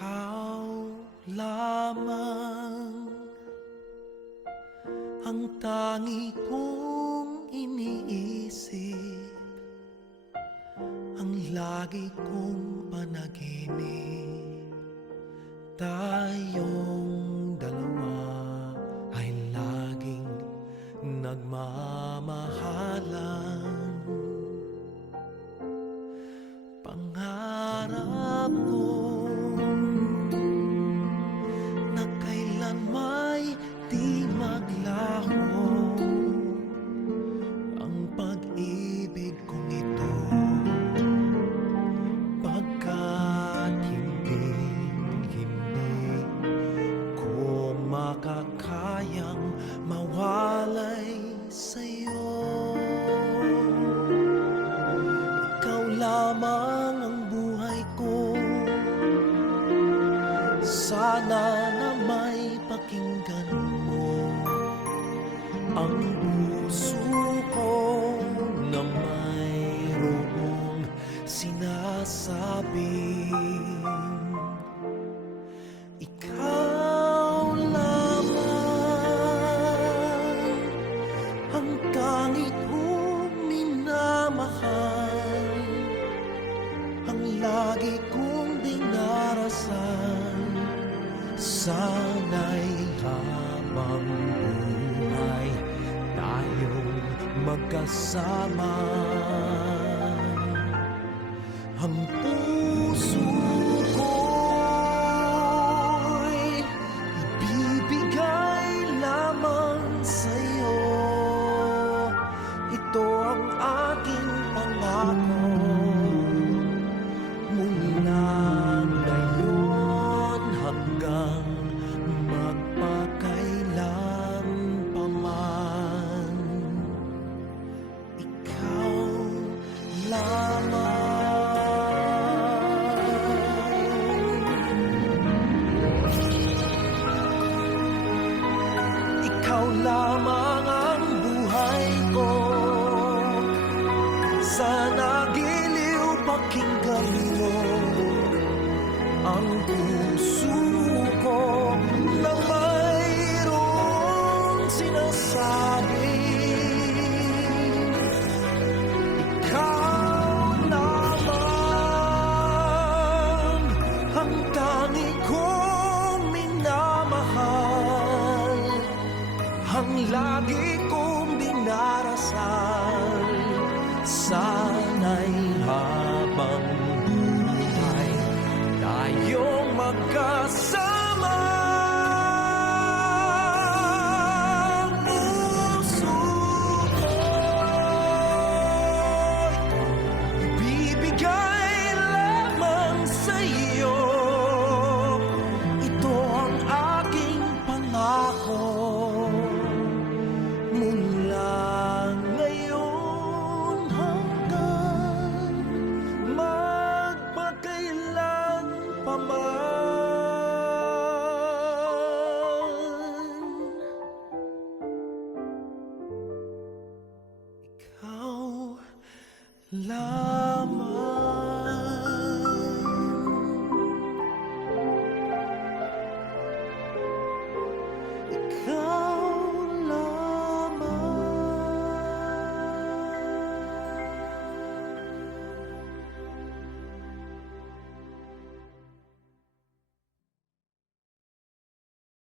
Ikaw lamang ang tangi kong iniisip, ang lagi kong panaginip. Tayong dalawa ay laging nagmamahalan. Pangarap ko na kailan may di maglaho ang pag-ibig kong ito, pagkat hindi ko makakayang mawalay sa'yo. Ikaw lamang ang buhay ko, sana na may pakinggan mo ang puso ko na mayroong sinasabing ikaw lamang ang tangi kong minamahal, ang lagi kong dinarasal. Sana'y habang buhay tayong magkasama. Ang puso ko'y ibibigay lamang sa'yo. Ito ang aking pangako mula ngayon hanggang magpakailan paman. Ikaw lamang. Ikaw lamang ang buhay ko, sana giliw pakinggan mo ang puso ko na mayroong sinasabi. Ikaw lamang ang tangi kong minamahal, ang lagi kong dinarasal. Sana'y habang buhay tayong magkasama. Ang puso ko'y ibibigay lamang sa'yo. Ito ang aking pangako mula ngayon hanggang magpakailan paman. Ikaw lang.